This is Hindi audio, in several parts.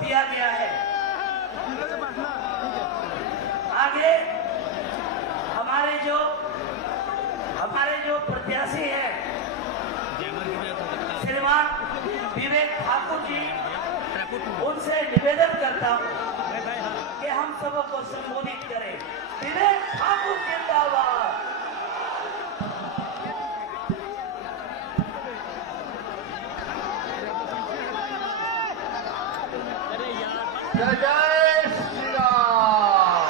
दिया गया है। आगे हमारे जो प्रत्याशी हैं श्रीमान विवेक ठाकुर जी, उनसे निवेदन करता हूं कि हम सबको संबोधित करें। विवेक ठाकुर जिंदाबाद। जय जय श्री राम,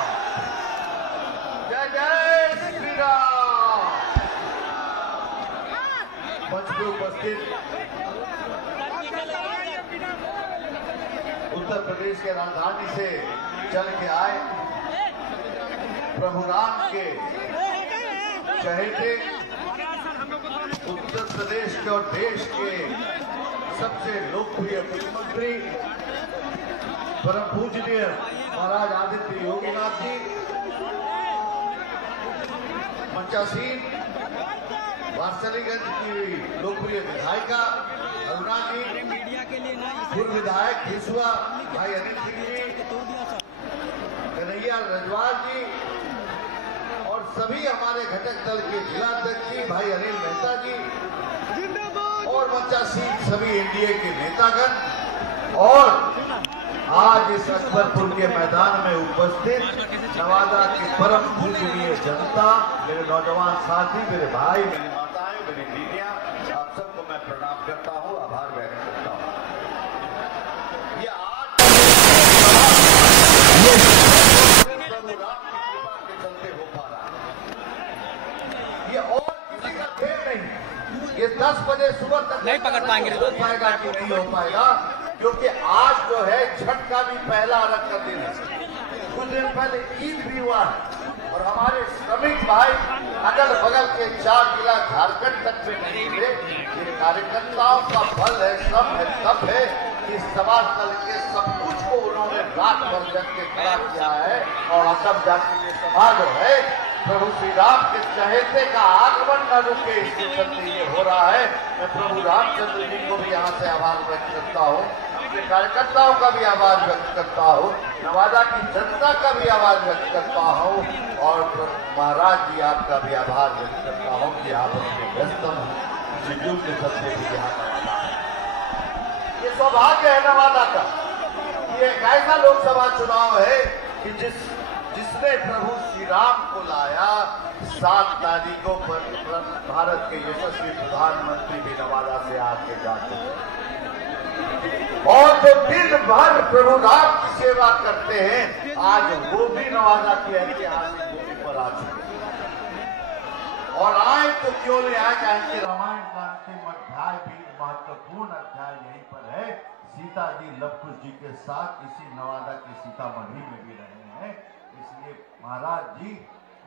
जय जय श्री राम। मंच पे उपस्थित उत्तर प्रदेश के राजधानी से चल के आए प्रभु राम के चहेते, उत्तर प्रदेश के और देश के सबसे लोकप्रिय मुख्यमंत्री परम पूजनीय महाराज आदित्य योगीनाथ जी, मंचासीन वारसलीगंज की लोकप्रिय विधायिका अरुणा जी, पूर्व विधायक हिसुआ भाई अनिल सिंह जी, कन्हैया रजवाल जी और सभी हमारे घटक दल के जिलाध्यक्ष जी भाई अनिल मेहता जी और मंचासीन सभी एनडीए के नेतागण और आज इस अकबरपुर के मैदान में उपस्थित नवादा की परम पूजनीय जनता, मेरे नौजवान साथी, मेरे भाई, मेरी माताएं, मेरी दीदियां, आप सबको मैं प्रणाम करता हूं, आभार व्यक्त करता हूं। ये आज प्रभु राम की कृपा के चलते हो पा रहा है। ये और किसी का खेल नहीं। ये 10 बजे सुबह तक नहीं पकड़ पाएंगे, हो पाएगा कि नहीं हो पाएगा, क्योंकि आज जो है छठ का भी पहला अर्घ का दिन है। कुछ दिन पहले ईद भी हुआ है और हमारे श्रमिक भाई अगल बगल के 4 जिला झारखंड तक में नहीं मिले। ये कार्यकर्ताओं का बल है, सब है, तब है कि सभा स्थल के सब कुछ को उन्होंने रात भर जग के खड़ा किया है और तब जाके ये सभा जो है प्रभु श्री राम के चहेते का आगमन न रुके, इसके चलते ये हो रहा है। मैं प्रभु रामचंद्र जी को भी यहाँ से आभार व्यक्त करता हूँ, अपने कार्यकर्ताओं का भी आभार व्यक्त करता हूँ, नवादा की जनता का भी आभार व्यक्त करता हूँ और महाराज जी आपका भी आभार व्यक्त करता हूँ कि आप अपने व्यस्तम शेड्यूल के चलते भी यहाँ पर आए। ये सौभाग्य है नवादा का। ये एक ऐसा लोकसभा चुनाव है कि जिसने प्रभु श्री राम को लाया। 7 तारीखों पर भारत के यशस्वी प्रधानमंत्री भी नवादा से आके जा चुके और जो दिन भर प्रभु राम की सेवा करते हैं, आज वो भी नवादा की ऐतिहासिक भूमि पर आ चुके हैं। और आए तो क्यों नहीं आए, चाहे रामायण का अंतिम अध्याय भी महत्वपूर्ण अध्याय यहीं पर है। सीता जी लव कुश जी के साथ इसी नवादा की सीतामढ़ी में भी रहे हैं। इसलिए महाराज जी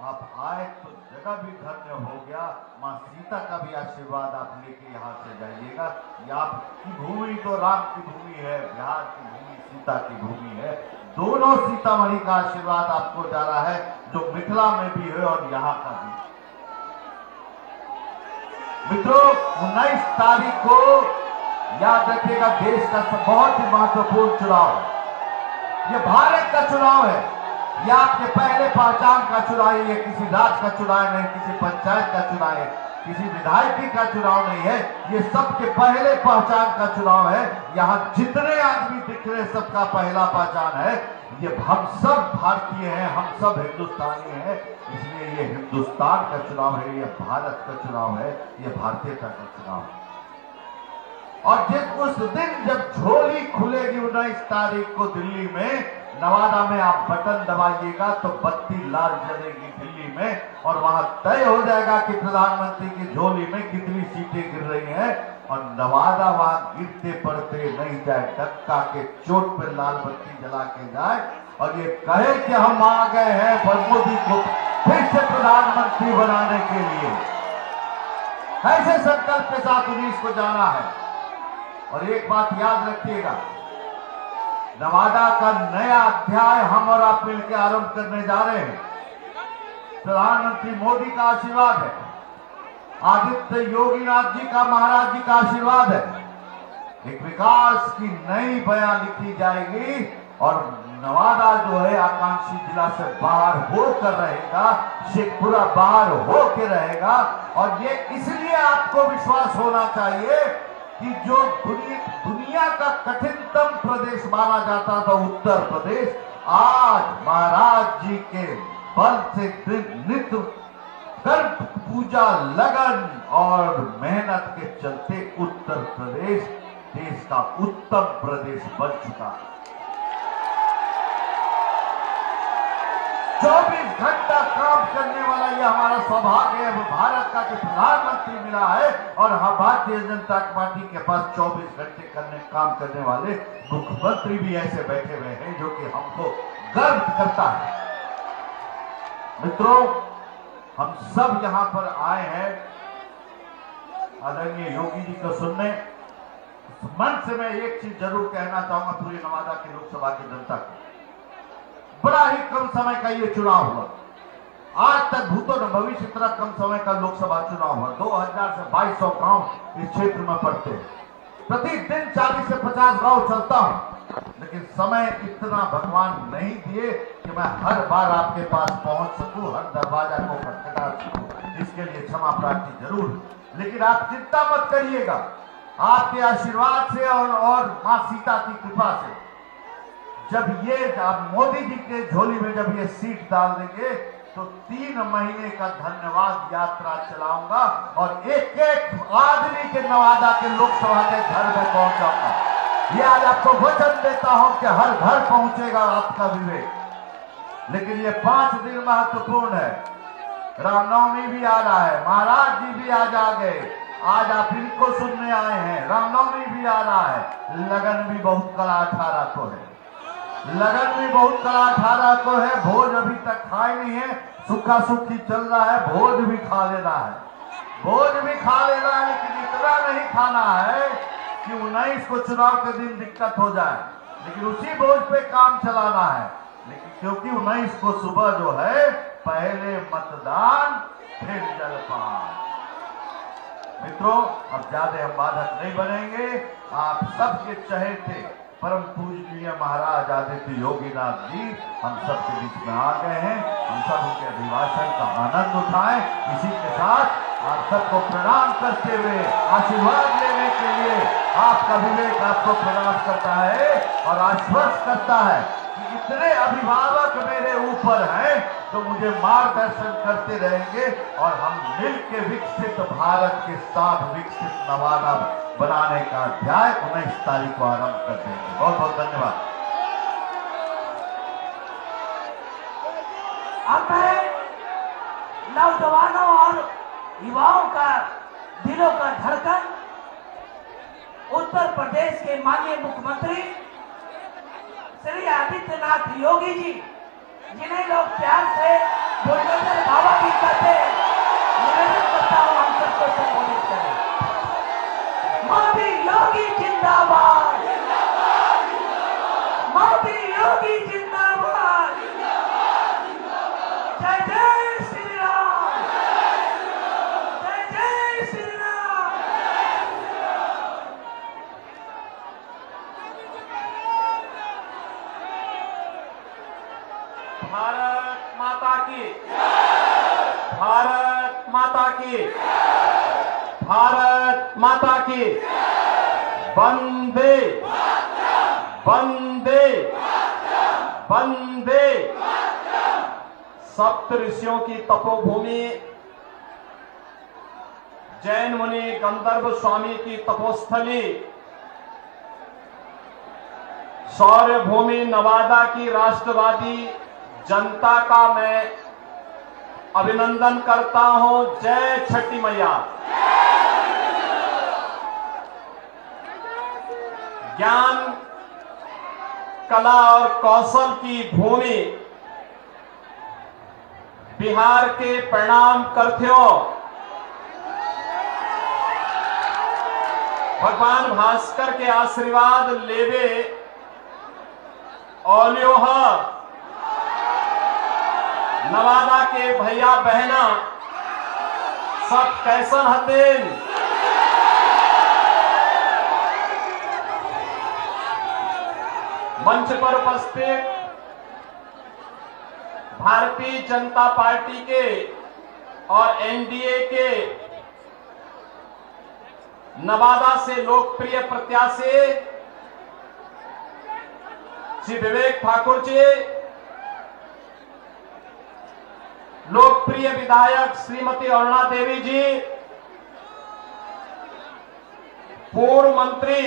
आप आए तो जगह भी धन्य हो गया। माँ सीता का भी आशीर्वाद आप लेके यहाँ से जाइएगा। ये आपकी भूमि तो राम की भूमि है, बिहार की भूमि सीता की भूमि है। दोनों सीतामढ़ी का आशीर्वाद आपको जा रहा है, जो मिथिला में भी है और यहाँ का भी। मित्रों, 19 तारीख को याद रखिएगा, देश का बहुत ही महत्वपूर्ण चुनाव है। ये भारत का चुनाव है। ये आपके पहले पहचान का चुनाव है। ये किसी राज्य का चुनाव नहीं, किसी पंचायत का चुनाव है, किसी विधायकी का चुनाव नहीं है। ये सबके पहले पहचान का चुनाव है। यहाँ जितने आदमी दिख रहे सबका पहला पहचान है। ये हम सब भारतीय हैं, हम सब हिंदुस्तानी हैं। इसलिए ये हिंदुस्तान का चुनाव है, ये भारत का चुनाव है, ये भारतीयता का चुनाव है। और उस दिन जब झोली खुलेगी 19 तारीख को दिल्ली में, नवादा में आप बटन दबाइएगा तो बत्ती लाल जलेगी दिल्ली में और वहां तय हो जाएगा कि प्रधानमंत्री की झोली में कितनी सीटें गिर रही हैं। और नवादा वहां गिरते पड़ते नहीं जाए, डक्का के चोट पर लाल बत्ती जला के जाए और ये कहे कि हम आ गए हैं मोदी को फिर से प्रधानमंत्री बनाने के लिए। ऐसे संकल्प के साथ 19 को जाना है। और एक बात याद रखिएगा, नवादा का नया अध्याय हम और आप मिलकर आरंभ करने जा रहे हैं। प्रधानमंत्री मोदी का आशीर्वाद है, आदित्य योगीनाथ जी का, महाराज जी का आशीर्वाद है। एक विकास की नई बयान लिखी जाएगी और नवादा जो है आकांक्षी जिला से बाहर होकर रहेगा, शेखपुरा बाहर होकर रहेगा। और ये इसलिए आपको विश्वास होना चाहिए कि जो दुनिया का कठिनतम प्रदेश माना जाता था उत्तर प्रदेश, आज महाराज जी के बल से नित्य कर्म पूजा लगन और मेहनत के चलते उत्तर प्रदेश देश का उत्तम प्रदेश बन चुका है। 24 घंटा काम करने वाला यह हमारा सौभाग्य है भारत का कि प्रधानमंत्री मिला है और भारतीय जनता पार्टी के पास 24 घंटे काम करने वाले मुख्यमंत्री भी ऐसे बैठे हुए हैं जो कि हमको गर्व करता है। मित्रों, हम सब यहां पर आए हैं आदरणीय योगी जी को सुनने। मन से मैं एक चीज जरूर कहना चाहूंगा पूरी नवादा की लोकसभा की जनता को, बड़ा ही कम समय का ये चुनाव हुआ। आज तक भूतो न भविष्य इतना कम समय का लोकसभा चुनाव हुआ। 2000 से 2200 गांव इस क्षेत्र में पड़ते हैं। प्रतिदिन 40 से 50 गांव चलता हूं, लेकिन समय इतना भगवान नहीं दिए कि मैं हर बार आपके पास पहुंच सकूं, हर दरवाजा को खटखटा सकूं। इसके लिए क्षमा प्रार्थी जरूर, लेकिन आप चिंता मत करिएगा। आपके आशीर्वाद से और मां सीता की कृपा से जब ये आप मोदी जी के झोली में जब ये सीट डाल देंगे तो 3 महीने का धन्यवाद यात्रा चलाऊंगा और एक एक आदमी के नवादा के लोकसभा के घर में पहुंचाऊंगा। ये आज आपको वचन देता हूं कि हर घर पहुंचेगा आपका विवेक। लेकिन ये 5 दिन महत्वपूर्ण है। रामनवमी भी आ रहा है, महाराज जी भी आज आ गए, आज आप इनको सुनने आए हैं। रामनवमी भी आ रहा है, लगन भी बहुत कड़ा 18 को है, लगन भी बहुत कड़ा 18 को है। भोज अभी तक खाए नहीं है, सूखा सूखी चल रहा है, भोज भी खा लेना है, भोज भी खा लेना है। लेकिन इतना नहीं खाना है कि 19 को चुनाव के दिन दिक्कत हो जाए, लेकिन उसी भोज पे काम चलाना है। लेकिन क्योंकि 19 को सुबह जो है पहले मतदान फिर जलपान। मित्रों, अब ज्यादा हम बाधक नहीं बनेंगे। आप सबके चहेते परम पूजनीय महाराज आदित्य योगीनाथ जी हम सबके बीच में आ गए हैं। हम सब उनके अभिभाषण का आनंद उठाएं। इसी के साथ आप सबको प्रणाम करते हुए आशीर्वाद लेने के लिए आपका विवेक आपको प्रणाम करता है और आश्वस्त करता है कि इतने अभिभावक मेरे ऊपर हैं तो मुझे मार्गदर्शन करते रहेंगे और हम मिलकर विकसित भारत के साथ विकसित नवादा बनाने का अध्याय 19 तारीख को आरंभ कर देंगे। बहुत बहुत धन्यवाद। अब मैं नौजवानों और युवाओं का दिलों का धड़कन उत्तर प्रदेश के माननीय मुख्यमंत्री श्री आदित्यनाथ योगी जी, जिन्हें लोग प्यार से बुलडोजर बाबा भी कहते हैं, निवेदन करता हूं हम सबको संबोधित करें। मोदी योगी जिंदाबाद, मोदी योगी जिंदाबाद, जय जय श्री राम, जय जय श्री राम। भारत माता की, भारत माता की, भारत माता की। वंदे वंदे वंदे। सप्त ऋषियों की तपोभूमि, जैन मुनि गंधर्व स्वामी की तपोस्थली, शौर्य भूमि नवादा की राष्ट्रवादी जनता का मैं अभिनंदन करता हूं। जय छठी मैया। ज्ञान, कला और कौशल की भूमि बिहार के प्रणाम करथ्यो। भगवान भास्कर के आशीर्वाद लेवे ओलियोह। नवादा के भैया बहना सब कैसन हतेन? मंच पर उपस्थित भारतीय जनता पार्टी के और एनडीए के नवादा से लोकप्रिय प्रत्याशी श्री विवेक ठाकुर जी, लोकप्रिय विधायक श्रीमती अरुणा देवी जी, पूर्व मंत्री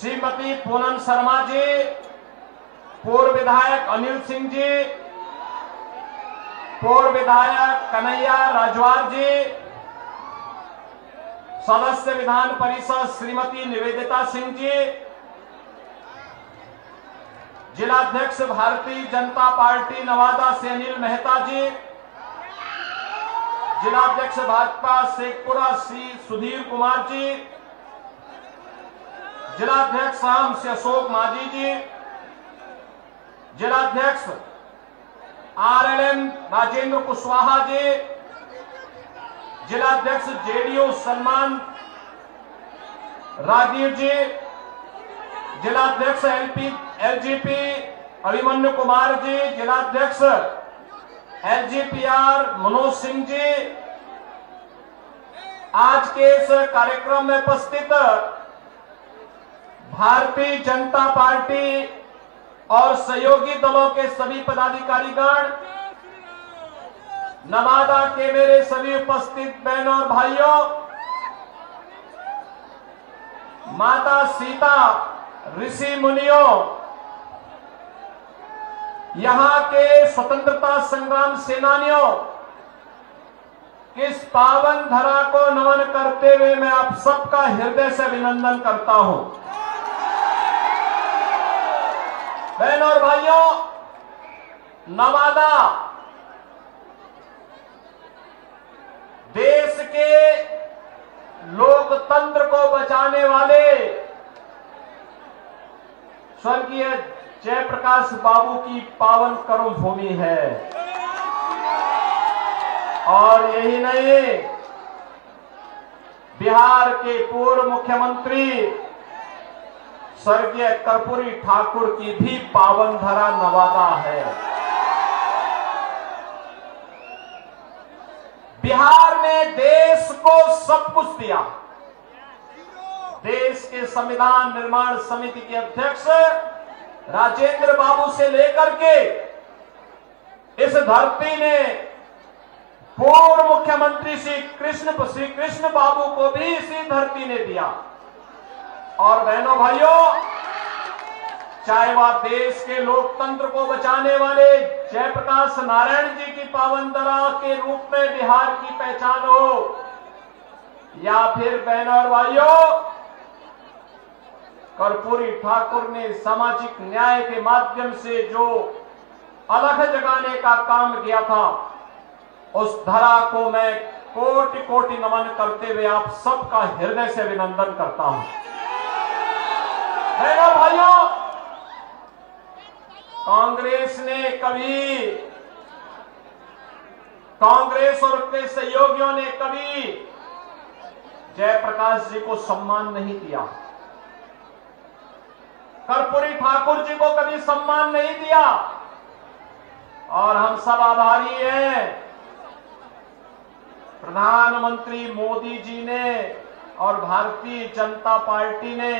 श्रीमती पूनम शर्मा जी, पूर्व विधायक अनिल सिंह जी, पूर्व विधायक कन्हैया राजवार जी, सदस्य विधान परिषद श्रीमती निवेदिता सिंह जी, जिलाध्यक्ष भारतीय जनता पार्टी नवादा से अनिल मेहता जी, जिलाध्यक्ष भाजपा शेखपुरा श्री सुधीर कुमार जी, जिलाध्यक्ष शाम से अशोक माझी जी, जिलाध्यक्ष आरएलएम राजेंद्र कुशवाहा जी, जिलाध्यक्ष जेडीयू सलमान राजीव जी, जिलाध्यक्ष एलजीपी अभिमन्यु कुमार जी, जिलाध्यक्ष एलजीपीआर मनोज सिंह जी, आज के इस कार्यक्रम में उपस्थित भारतीय जनता पार्टी और सहयोगी दलों के सभी पदाधिकारीगण, नवादा के मेरे सभी उपस्थित बहनों और भाइयों, माता सीता, ऋषि मुनियों, यहां के स्वतंत्रता संग्राम सेनानियों, इस पावन धरा को नमन करते हुए मैं आप सबका हृदय से अभिनंदन करता हूं। बहनों और भाइयों, नवादा देश के लोकतंत्र को बचाने वाले स्वर्गीय जयप्रकाश बाबू की पावन कर्म भूमि है। और यही नहीं, बिहार के पूर्व मुख्यमंत्री स्वर्गीय कर्पूरी ठाकुर की भी पावन धरा नवादा है। बिहार ने देश को सब कुछ दिया। देश के संविधान निर्माण समिति के अध्यक्ष राजेंद्र बाबू से लेकर के इस धरती ने पूर्व मुख्यमंत्री श्री कृष्ण बाबू को भी इसी धरती ने दिया। और बहनों भाइयों, चाहे वह देश के लोकतंत्र को बचाने वाले जयप्रकाश नारायण जी की पावन धरा के रूप में बिहार की पहचान हो, या फिर बहनों और भाइयों, कर्पूरी ठाकुर ने सामाजिक न्याय के माध्यम से जो अलग जगाने का काम किया था, उस धरा को मैं कोटि कोटि नमन करते हुए आप सबका हृदय से अभिनंदन करता हूं। बहनों भाइयों, कांग्रेस और उसके सहयोगियों ने कभी जयप्रकाश जी को सम्मान नहीं दिया, कर्पूरी ठाकुर जी को कभी सम्मान नहीं दिया। और हम सब आभारी हैं प्रधानमंत्री मोदी जी ने और भारतीय जनता पार्टी ने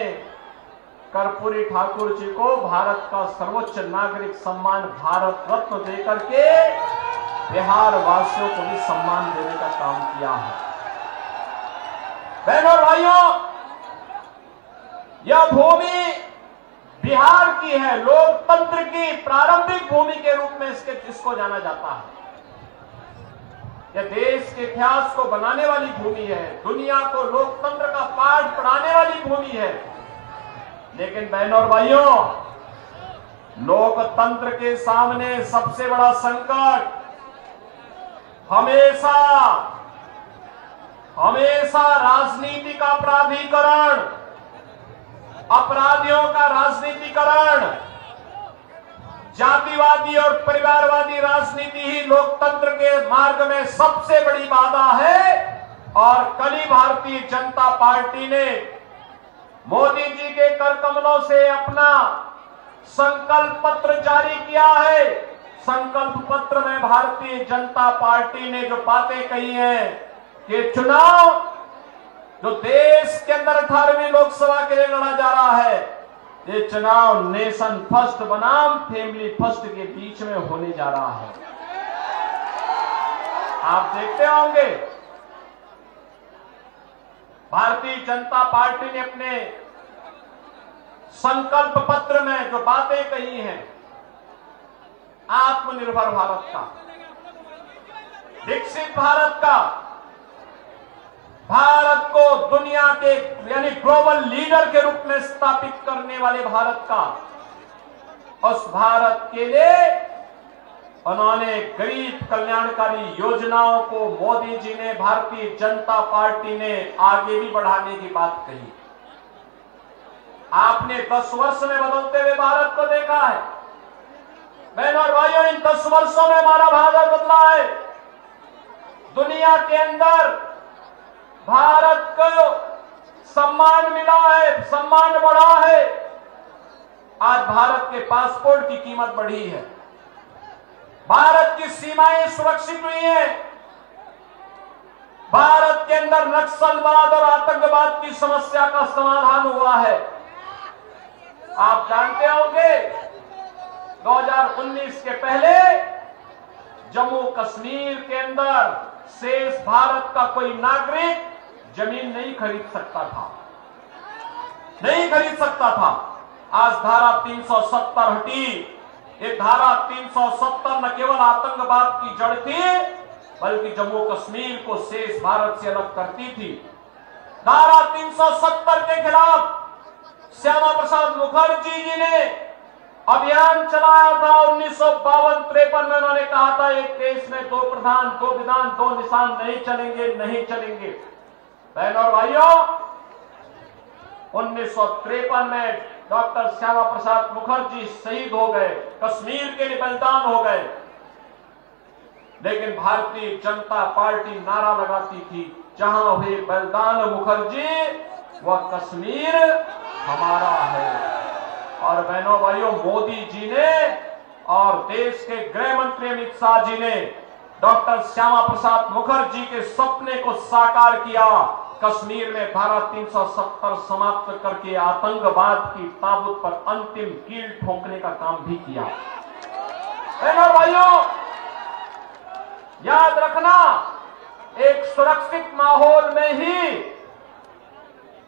कर्पूरी ठाकुर जी को भारत का सर्वोच्च नागरिक सम्मान भारत रत्न देकर के बिहार वासियों को भी सम्मान देने का काम किया है। बहनों और भाइयों, यह भूमि बिहार की है, लोकतंत्र की प्रारंभिक भूमि के रूप में इसको जाना जाता है। यह देश के इतिहास को बनाने वाली भूमि है, दुनिया को लोकतंत्र का पाठ पढ़ाने वाली भूमि है। लेकिन बहनों और भाइयों, लोकतंत्र के सामने सबसे बड़ा संकट हमेशा राजनीति का प्राधिकरण, अपराधियों का राजनीतिकरण, जातिवादी और परिवारवादी राजनीति ही लोकतंत्र के मार्ग में सबसे बड़ी बाधा है। और कल ही भारतीय जनता पार्टी ने मोदी जी के कमलों से अपना संकल्प पत्र जारी किया है। संकल्प पत्र में भारतीय जनता पार्टी ने जो बातें कही हैं कि चुनाव जो देश के अंदर 18वीं लोकसभा के लिए लड़ा जा रहा है, ये चुनाव नेशन फर्स्ट बनाम फैमिली फर्स्ट के बीच में होने जा रहा है। आप देखते होंगे भारतीय जनता पार्टी ने अपने संकल्प पत्र में जो बातें कही हैं, आत्मनिर्भर भारत का, विकसित भारत का, भारत को दुनिया के यानी ग्लोबल लीडर के रूप में स्थापित करने वाले भारत का, उस भारत के लिए उन्होंने गरीब कल्याणकारी योजनाओं को मोदी जी ने, भारतीय जनता पार्टी ने आगे भी बढ़ाने की बात कही। आपने 10 वर्ष में बदलते हुए भारत को देखा है। बहनों और भाइयों, इन 10 वर्षों में हमारा भारत बदला है। दुनिया के अंदर भारत को सम्मान मिला है, सम्मान बढ़ा है। आज भारत के पासपोर्ट की कीमत बढ़ी है, भारत की सीमाएं सुरक्षित हुई हैं, भारत के अंदर नक्सलवाद और आतंकवाद की समस्या का समाधान हुआ है। आप जानते होंगे 2019 के पहले जम्मू कश्मीर के अंदर शेष भारत का कोई नागरिक जमीन नहीं खरीद सकता था, नहीं खरीद सकता था। आज धारा 370 हटी। ये धारा 370 न केवल आतंकवाद की जड़ थी, बल्कि जम्मू कश्मीर को शेष भारत से अलग करती थी। धारा 370 के खिलाफ श्यामा प्रसाद मुखर्जी जी ने अभियान चलाया था। 1952-53 में उन्होंने कहा था एक देश में 2 प्रधान 2 विधान 2 निशान नहीं चलेंगे, नहीं चलेंगे। बहनों और भाइयों, 1953 में डॉक्टर श्यामा प्रसाद मुखर्जी शहीद हो गए, कश्मीर के लिए बलिदान हो गए। लेकिन भारतीय जनता पार्टी नारा लगाती थी, जहां हुए बलिदान मुखर्जी, वह कश्मीर हमारा है। और बहनों भाइयों, मोदी जी ने और देश के गृह मंत्री अमित शाह जी ने डॉक्टर श्यामा प्रसाद मुखर्जी के सपने को साकार किया। कश्मीर में धारा 370 समाप्त करके आतंकवाद की ताबूत पर अंतिम कील ठोकने का काम भी किया। बहनों भाइयों, याद रखना, एक सुरक्षित माहौल में ही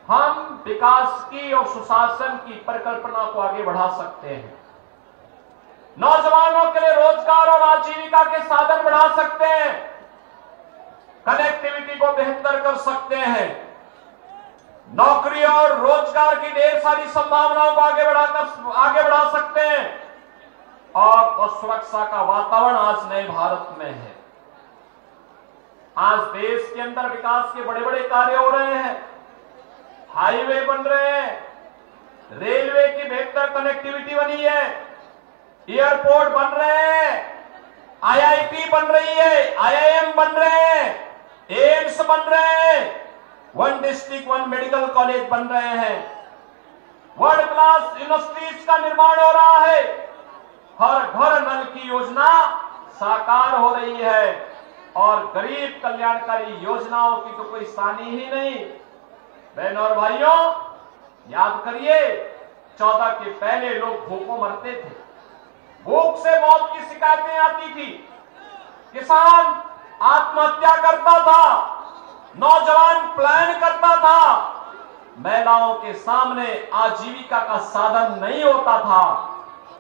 हम विकास की और सुशासन की परिकल्पना को आगे बढ़ा सकते हैं। नौजवानों के लिए रोजगार और आजीविका के साधन बढ़ा सकते हैं, कनेक्टिविटी को बेहतर कर सकते हैं, नौकरी और रोजगार की ढेर सारी संभावनाओं को आगे बढ़ा सकते हैं। और सुरक्षा का वातावरण आज नए भारत में है। आज देश के अंदर विकास के बड़े बड़े कार्य हो रहे हैं, हाईवे बन रहे हैं, रेलवे की बेहतर कनेक्टिविटी बनी है, एयरपोर्ट बन रहे हैं, आईआईटी बन रही है, आईआईएम बन रहे हैं, एम्स बन रहे हैं, 1 डिस्ट्रिक्ट 1 मेडिकल कॉलेज बन रहे हैं, वर्ल्ड क्लास यूनिवर्सिटीज का निर्माण हो रहा है, हर घर नल की योजना साकार हो रही है। और गरीब कल्याणकारी योजनाओं की तो कोई सानी ही नहीं। बहनों और भाइयों, याद करिए, 14 के पहले लोग भूखों मरते थे, भूख से मौत की शिकायतें आती थी, किसान आत्महत्या करता था, नौजवान पलायन करता था, महिलाओं के सामने आजीविका का साधन नहीं होता था।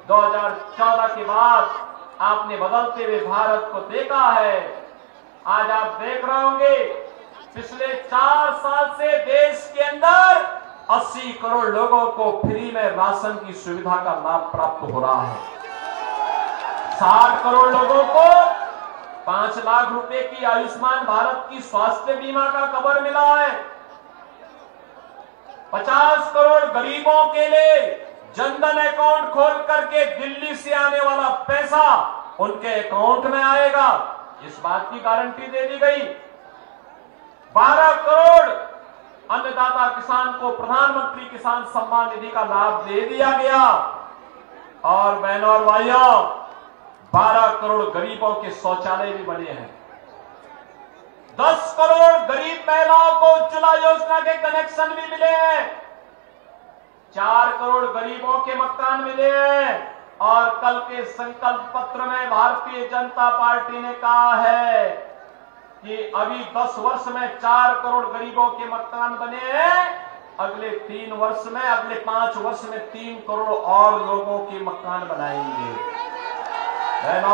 2014 के बाद आपने बदलते हुए भारत को देखा है। आज आप देख रहे होंगे, पिछले 4 साल से देश के अंदर 80 करोड़ लोगों को फ्री में राशन की सुविधा का लाभ प्राप्त हो रहा है। 60 करोड़ लोगों को 5 लाख रुपए की आयुष्मान भारत की स्वास्थ्य बीमा का कवर मिला है। 50 करोड़ गरीबों के लिए जनधन अकाउंट खोल करके दिल्ली से आने वाला पैसा उनके अकाउंट में आएगा, इस बात की गारंटी दे दी गई। 12 करोड़ अन्नदाता किसान को प्रधानमंत्री किसान सम्मान निधि का लाभ दे दिया गया। और बहनों और भाइयों, 12 करोड़ गरीबों के शौचालय भी बने हैं। 10 करोड़ गरीब महिलाओं को उज्ज्वला योजना के कनेक्शन भी मिले हैं। 4 करोड़ गरीबों के मकान मिले हैं। और कल के संकल्प पत्र में भारतीय जनता पार्टी ने कहा है कि अभी 10 वर्ष में 4 करोड़ गरीबों के मकान बने हैं, अगले 3 वर्ष में, अगले 5 वर्ष में 3 करोड़ और लोगों के मकान बनाएंगे। बहनों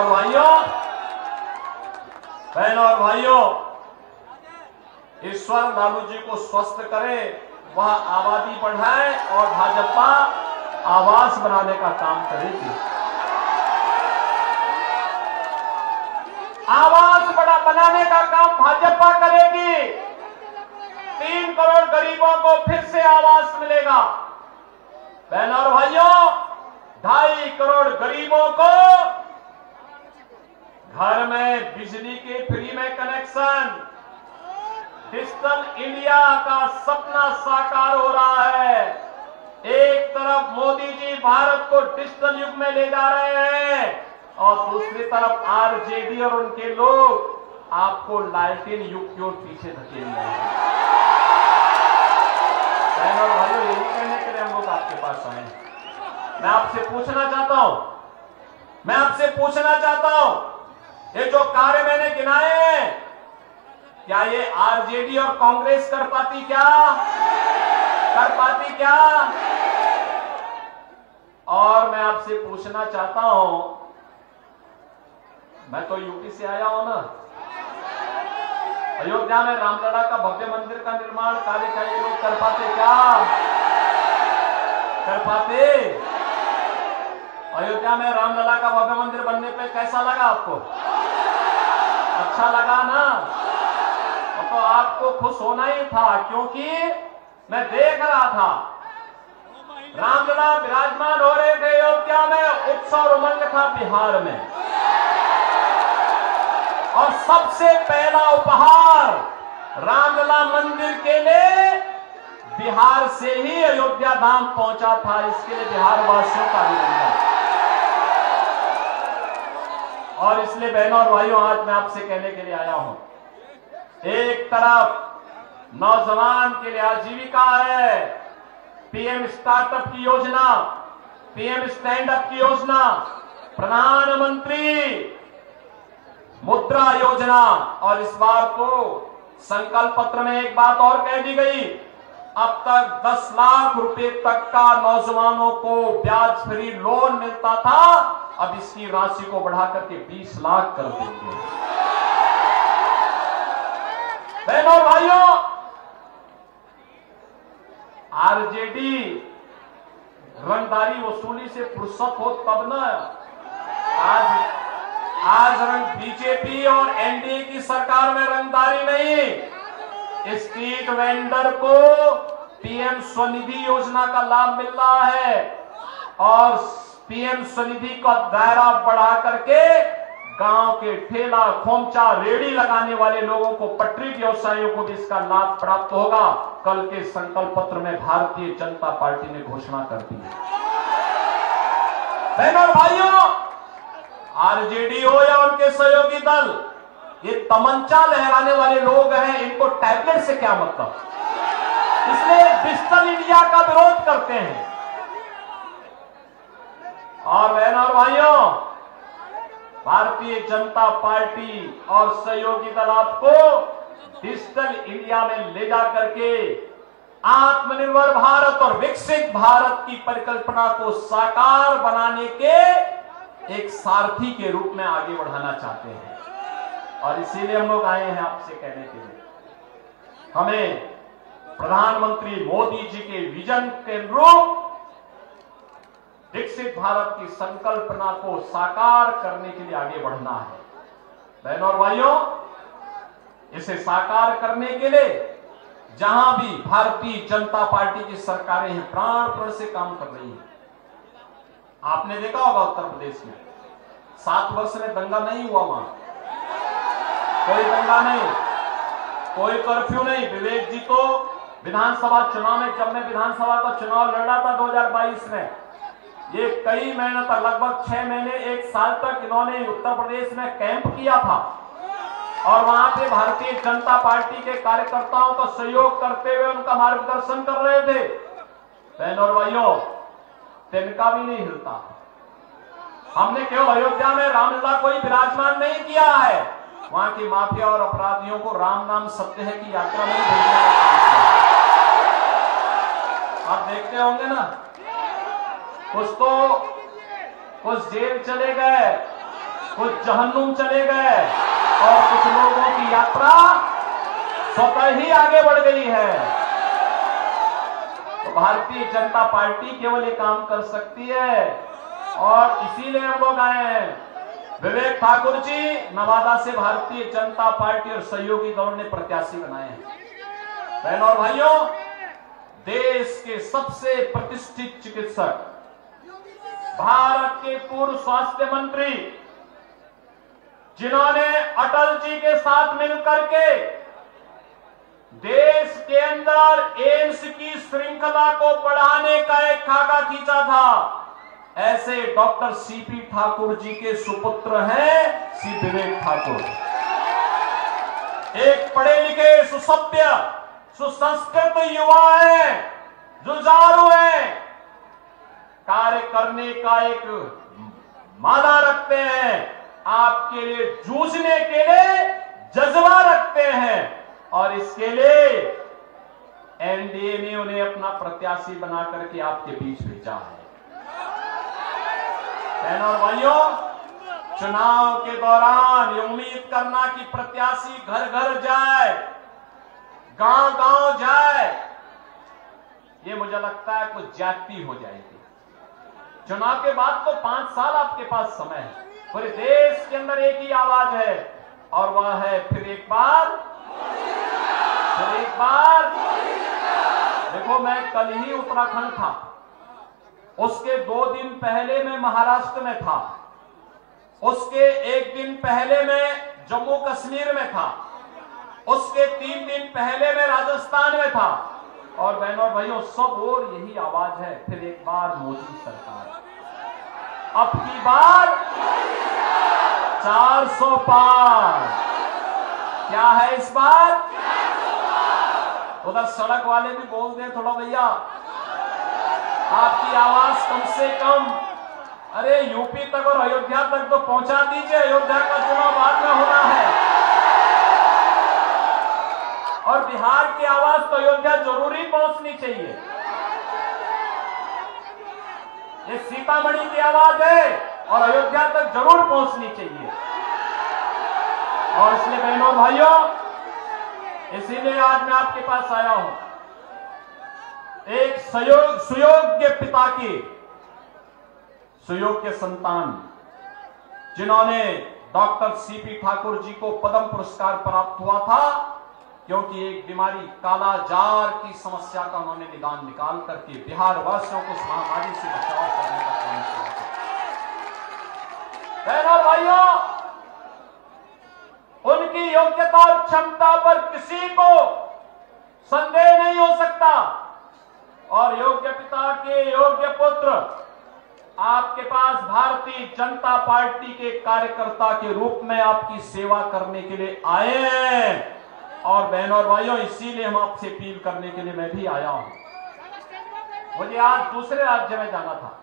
और भाइयों, ईश्वर लालू जी को स्वस्थ करे, वह आबादी बढ़ाए और भाजपा आवास बनाने का काम करेगी। आवास बनाने का काम भाजपा करेगी। 3 करोड़ गरीबों को फिर से आवास मिलेगा। बहनों और भाइयों, 2.5 करोड़ गरीबों को घर में बिजली के फ्री में कनेक्शन। डिजिटल इंडिया का सपना साकार हो रहा है। एक तरफ मोदी जी भारत को डिजिटल युग में ले जा रहे हैं और दूसरी तरफ आरजेडी और उनके लोग आपको लालटेन युग की ओर पीछे धकेल रहे हैं। बहनों और भाइयों, यही कहने के लिए हम लोग आपके पास आए हैं। मैं आपसे पूछना चाहता हूं, ये जो कार्य मैंने गिनाए हैं, क्या ये आरजेडी और कांग्रेस कर पाती क्या? और मैं आपसे पूछना चाहता हूं, मैं तो यूपी से आया हूं ना, अयोध्या में रामलला का भव्य मंदिर का निर्माण कार्य क्या ये लोग कर पाते क्या? अयोध्या में रामलला का भव्य मंदिर बनने पे कैसा लगा आपको? अच्छा लगा ना? तो आपको खुश होना ही था, क्योंकि मैं देख रहा था रामलला विराजमान हो रहे थे अयोध्या में, उत्सव उमंग था बिहार में। और सबसे पहला उपहार रामलला मंदिर के लिए बिहार से ही अयोध्या धाम पहुंचा था। इसके लिए बिहार वासियों का अभिनंदन। और इसलिए बहनों और भाइयों, आज मैं आपसे कहने के लिए आया हूं, एक तरफ नौजवान के लिए आजीविका है, पीएम स्टार्टअप की योजना, पीएम स्टैंड अप की योजना, प्रधानमंत्री मुद्रा योजना, और इस बार तो संकल्प पत्र में एक बात और कह दी गई, अब तक 10 लाख रुपए तक का नौजवानों को ब्याज फ्री लोन मिलता था, अब इसकी राशि को बढ़ाकर के 20 लाख कर देंगे। बहनों और भाइयों, आरजेडी रंगदारी वसूली से फुर्सत हो तब ना, आज रंग बीजेपी और एनडीए की सरकार में रंगदारी नहीं, स्ट्रीट वेंडर को पीएम स्वनिधि योजना का लाभ मिल रहा है और पीएम स्वनिधि का दायरा बढ़ा करके गांव के ठेला खोमचा रेड़ी लगाने वाले लोगों को, पटरी व्यवसायियों को भी इसका लाभ प्राप्त होगा। कल के संकल्प पत्र में भारतीय जनता पार्टी ने घोषणा कर दी है। बहनों और भाइयों, आरजेडी हो या उनके सहयोगी दल, ये तमंचा लहराने वाले लोग हैं, इनको टैबलेट से क्या मतलब, इसलिए डिजिटल इंडिया का विरोध करते हैं। और बहनों और भाइयों, भारतीय जनता पार्टी और सहयोगी दल आपको डिजिटल इंडिया में ले जा करके आत्मनिर्भर भारत और विकसित भारत की परिकल्पना को साकार बनाने के एक सारथी के रूप में आगे बढ़ाना चाहते हैं। और इसीलिए हम लोग आए हैं आपसे कहने के लिए, हमें प्रधानमंत्री मोदी जी के विजन के अनुरूप विकसित भारत की संकल्पना को साकार करने के लिए आगे बढ़ना है। बहनों और भाइयों, इसे साकार करने के लिए जहां भी भारतीय जनता पार्टी की सरकारें हैं, प्राण से काम कर रही हैं। आपने देखा होगा उत्तर प्रदेश में 7 वर्ष में दंगा नहीं हुआ, वहां कोई दंगा नहीं, कोई कर्फ्यू नहीं। विवेक जी तो विधानसभा चुनाव में, जब मैं विधानसभा का चुनाव लड़ा था 2022 में, ये कई महीने तक, लगभग 6 महीने 1 साल तक इन्होंने उत्तर प्रदेश में कैंप किया था और वहां पे भारतीय जनता पार्टी के कार्यकर्ताओं का सहयोग करते हुए उनका मार्गदर्शन कर रहे थे। बहनों और भाइयों, तिनका भी नहीं हिलता। हमने केवल अयोध्या में रामलला को ही विराजमान नहीं किया है, वहां की माफिया और अपराधियों को राम नाम सत्य है की यात्रा में भेजने का काम किया। आप देखते होंगे ना, कुछ जेल चले गए, कुछ जहन्नुम चले गए और कुछ लोगों की यात्रा स्वतः ही आगे बढ़ गई है। तो भारतीय जनता पार्टी केवल ये काम कर सकती है और इसीलिए हम लोग आए हैं। विवेक ठाकुर जी नवादा से भारतीय जनता पार्टी और सहयोगी दल ने प्रत्याशी बनाए हैं। बहनों और भाइयों, देश के सबसे प्रतिष्ठित चिकित्सक, भारत के पूर्व स्वास्थ्य मंत्री, जिन्होंने अटल जी के साथ मिलकर के देश के अंदर एम्स की श्रृंखला को बढ़ाने का एक खाका खींचा था, ऐसे डॉक्टर सीपी ठाकुर जी के सुपुत्र हैं श्री विवेक ठाकुर। एक पढ़े लिखे, सुसभ्य, सुसंस्कृत युवा है, जुझारू है, कार्य करने का एक मादा रखते हैं, आपके लिए जूझने के लिए जज्बा रखते हैं और इसके लिए एनडीए ने उन्हें अपना प्रत्याशी बना करके आपके बीच भेजा है। बहनों और भाइयों, चुनाव के दौरान ये उम्मीद करना कि प्रत्याशी घर घर जाए, गांव गांव जाए, ये मुझे लगता है कुछ ज्यादती हो जाएगी। चुनाव के बाद तो 5 साल आपके पास समय है, पूरे देश के अंदर एक ही आवाज है और वह है फिर एक बार। देखो, मैं कल ही उत्तराखंड था, उसके 2 दिन पहले मैं महाराष्ट्र में था, उसके 1 दिन पहले मैं जम्मू कश्मीर में था, उसके 3 दिन पहले मैं राजस्थान में था और बहनों और भाइयों, सब और यही आवाज है, फिर एक बार मोदी सरकार। अब की बार 400 पार। क्या है इस बार? उधर सड़क वाले भी बोल दें थोड़ा, भैया आपकी आवाज कम से कम, अरे यूपी तक और अयोध्या तक तो पहुंचा दीजिए। अयोध्या का चुनाव बाद में होना है और बिहार की आवाज तो अयोध्या जरूरी पहुंचनी चाहिए। ये सीतामढ़ी की आवाज है और अयोध्या तक जरूर पहुंचनी चाहिए। और इसलिए बहनों भाइयों, इसीलिए आज मैं आपके पास आया हूं, एक सुयोग्य पिता की सुयोग्य संतान, जिन्होंने डॉक्टर सीपी ठाकुर जी को पद्म पुरस्कार प्राप्त हुआ था, क्योंकि एक बीमारी कालाजार की समस्या का उन्होंने निदान निकाल करके बिहार वासियों को इस महामारी से बचाव करने का काम किया था। बहनों भाइयों, उनकी योग्यता और क्षमता पर किसी को संदेह नहीं हो सकता और योग्य पिता के योग्य पुत्र आपके पास भारतीय जनता पार्टी के कार्यकर्ता के रूप में आपकी सेवा करने के लिए आए हैं। और बहनों और भाइयों, इसीलिए हम आपसे अपील करने के लिए मैं भी आया हूं। मुझे आज दूसरे राज्य में जाना था,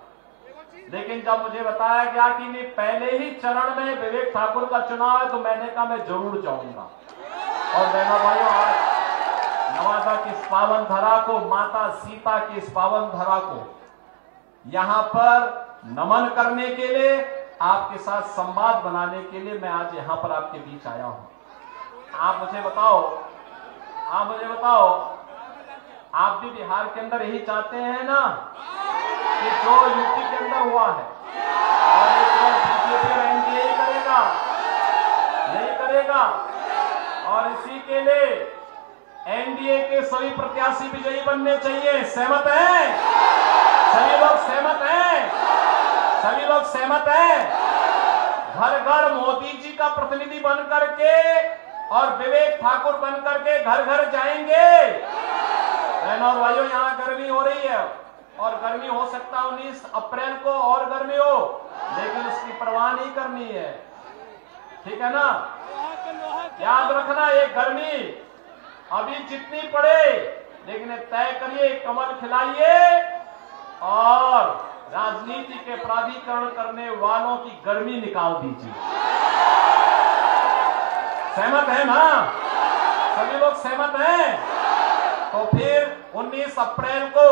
लेकिन जब मुझे बताया गया कि नहीं, पहले ही चरण में विवेक ठाकुर का चुनाव है, तो मैंने कहा मैं जरूर जाऊंगा। और बहनों भाइयों, आज नवादा की इस पावन धरा को, माता सीता की इस पावन धरा को यहां पर नमन करने के लिए, आपके साथ संवाद बनाने के लिए मैं आज यहां पर आपके बीच आया हूं। आप मुझे बताओ, आप भी बिहार के अंदर यही चाहते हैं ना कि जो यूपी के अंदर हुआ है और बीजेपी और एनडीए नहीं करेगा और इसी के लिए एनडीए के सभी प्रत्याशी विजयी बनने चाहिए। सहमत हैं? सभी लोग सहमत हैं? घर घर मोदी जी का प्रतिनिधि बन करके और विवेक ठाकुर बन करके घर घर जाएंगे। बहनों और भाइयों, यहाँ गर्मी हो रही है और गर्मी हो सकता है 19 अप्रैल को और गर्मी हो, लेकिन उसकी परवाह नहीं करनी है। ठीक है ना? याद रखना, ये गर्मी अभी जितनी पड़े, लेकिन तय करिए, कमल खिलाइए और राजनीति के प्राधिकरण करने वालों की गर्मी निकाल दीजिए। सहमत है ना? सभी लोग सहमत हैं? तो फिर 19 अप्रैल को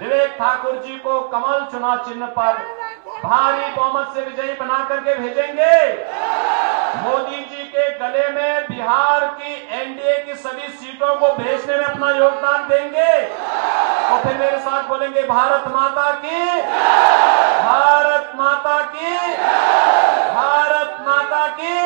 विवेक ठाकुर जी को कमल चुनाव चिन्ह पर भारी बहुमत से विजयी बना करके भेजेंगे। मोदी जी के गले में बिहार की एनडीए की सभी सीटों को भेजने में अपना योगदान देंगे। और फिर मेरे साथ बोलेंगे, भारत माता की, भारत माता की, भारत माता की।